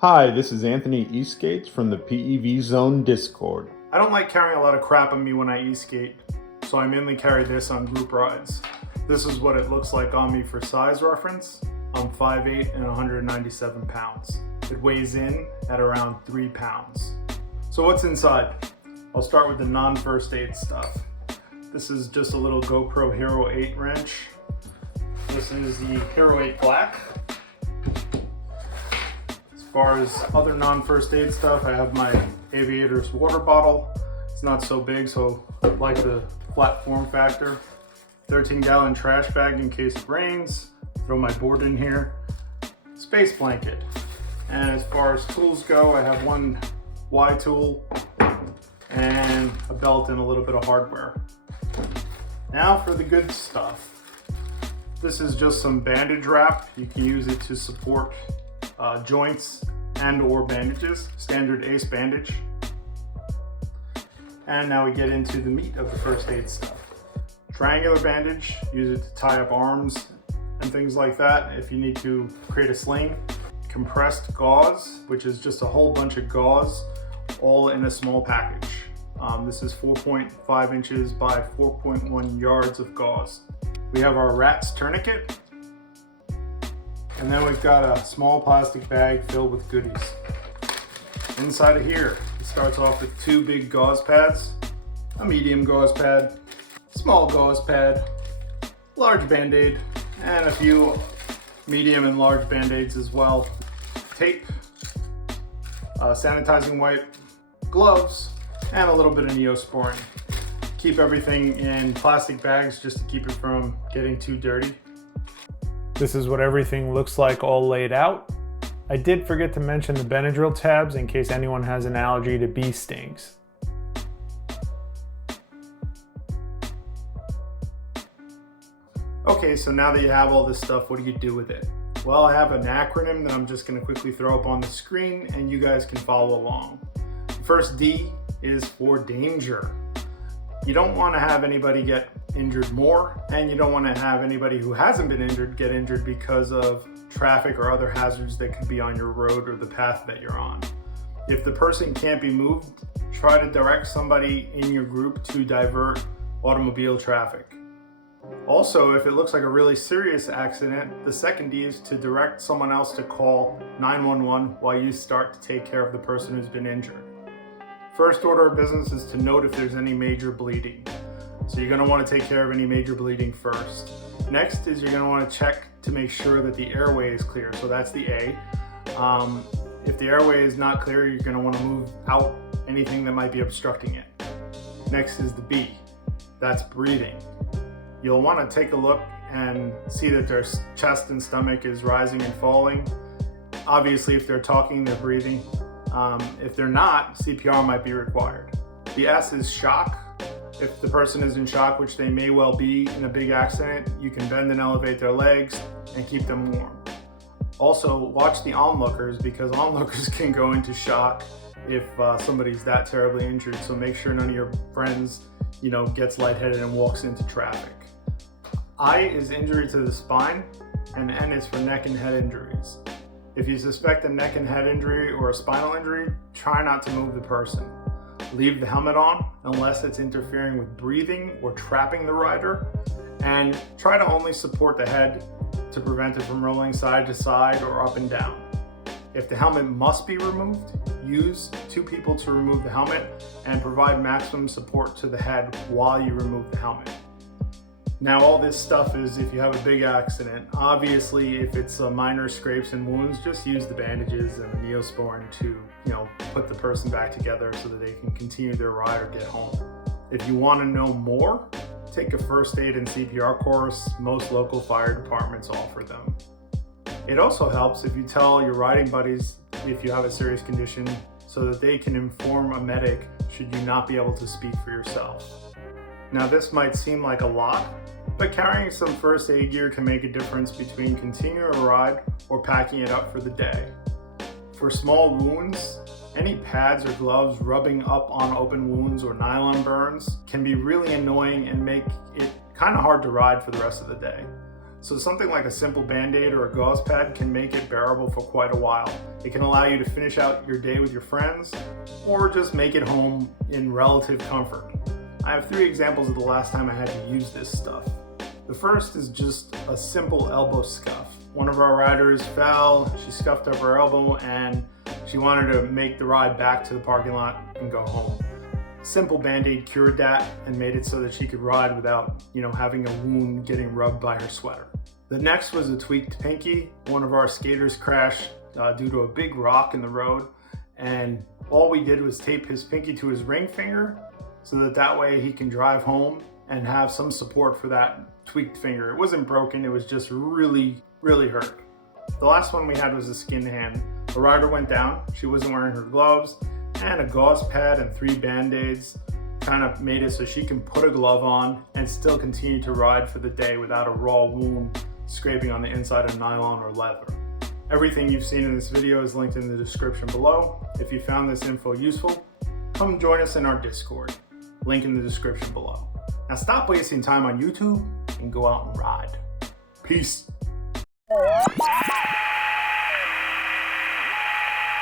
Hi, this is Anthony eSk8 from the PEV Zone Discord. I don't like carrying a lot of crap on me when I e-skate, so I mainly carry this on group rides. This is what it looks like on me for size reference. I'm 5'8" and 197 pounds. It weighs in at around 3 pounds. So what's inside? I'll start with the non-first aid stuff. This is just a little GoPro Hero 8 wrench. This is the Hero 8 Black. As far as other non-first aid stuff, I have my Aviator's water bottle. It's not so big, so I like the flat form factor. 13-gallon trash bag in case it rains. Throw my board in here. Space blanket. And as far as tools go, I have one Y tool and a belt and a little bit of hardware. Now for the good stuff. This is just some bandage wrap. You can use it to support joints and or bandages, standard ACE bandage. And now we get into the meat of the first aid stuff. Triangular bandage, use it to tie up arms and things like that if you need to create a sling. Compressed gauze, which is just a whole bunch of gauze all in a small package. This is 4.5 inches by 4.1 yards of gauze. We have our rat's tourniquet. And then we've got a small plastic bag filled with goodies. Inside of here, it starts off with 2 big gauze pads, a medium gauze pad, small gauze pad, large Band-Aid, and a few medium and large Band-Aids as well. Tape, sanitizing wipe, gloves, and a little bit of Neosporin. Keep everything in plastic bags just to keep it from getting too dirty. This is what everything looks like all laid out. I did forget to mention the Benadryl tabs in case anyone has an allergy to bee stings. Okay, so now that you have all this stuff, what do you do with it? Well, I have an acronym that I'm just gonna quickly throw up on the screen and you guys can follow along. The first D is for danger. You don't wanna have anybody get injured more, and you don't want to have anybody who hasn't been injured get injured because of traffic or other hazards that could be on your road or the path that you're on. If the person can't be moved, try to direct somebody in your group to divert automobile traffic. Also, if it looks like a really serious accident, the second D is to direct someone else to call 911 while you start to take care of the person who's been injured. First order of business is to note if there's any major bleeding. So you're going to want to take care of any major bleeding first. Next is you're going to want to check to make sure that the airway is clear. So that's the A. If the airway is not clear, you're going to want to move out anything that might be obstructing it. Next is the B. That's breathing. You'll want to take a look and see that their chest and stomach is rising and falling. Obviously, if they're talking, they're breathing. If they're not, CPR might be required. The S is shock. If the person is in shock, which they may well be in a big accident, you can bend and elevate their legs and keep them warm. Also, watch the onlookers because onlookers can go into shock if somebody's that terribly injured. So make sure none of your friends, gets lightheaded and walks into traffic. I is injury to the spine, and N is for neck and head injuries. If you suspect a neck and head injury or a spinal injury, try not to move the person. Leave the helmet on unless it's interfering with breathing or trapping the rider, and try to only support the head to prevent it from rolling side to side or up and down. If the helmet must be removed, use 2 people to remove the helmet and provide maximum support to the head while you remove the helmet. Now all this stuff is if you have a big accident. Obviously, if it's minor scrapes and wounds, just use the bandages and the Neosporin to put the person back together so that they can continue their ride or get home. If you want to know more, take a first aid and CPR course. Most local fire departments offer them. It also helps if you tell your riding buddies if you have a serious condition so that they can inform a medic should you not be able to speak for yourself. Now this might seem like a lot, but carrying some first aid gear can make a difference between continuing a ride or packing it up for the day. For small wounds, any pads or gloves rubbing up on open wounds or nylon burns can be really annoying and make it kind of hard to ride for the rest of the day. So something like a simple band-aid or a gauze pad can make it bearable for quite a while. It can allow you to finish out your day with your friends or just make it home in relative comfort. I have 3 examples of the last time I had to use this stuff. The first is just a simple elbow scuff. One of our riders fell, she scuffed up her elbow, and she wanted to make the ride back to the parking lot and go home. Simple band-aid cured that and made it so that she could ride without, having a wound getting rubbed by her sweater. The next was a tweaked pinky. One of our skaters crashed due to a big rock in the road, and all we did was tape his pinky to his ring finger so that way he can drive home and have some support for that tweaked finger. It wasn't broken, it was just really, really hurt. The last one we had was a skinned hand. A rider went down, she wasn't wearing her gloves, and a gauze pad and 3 band-aids kind of made it so she can put a glove on and still continue to ride for the day without a raw wound scraping on the inside of nylon or leather. Everything you've seen in this video is linked in the description below. If you found this info useful, come join us in our Discord. Link in the description below. Now stop wasting time on YouTube and go out and ride. Peace.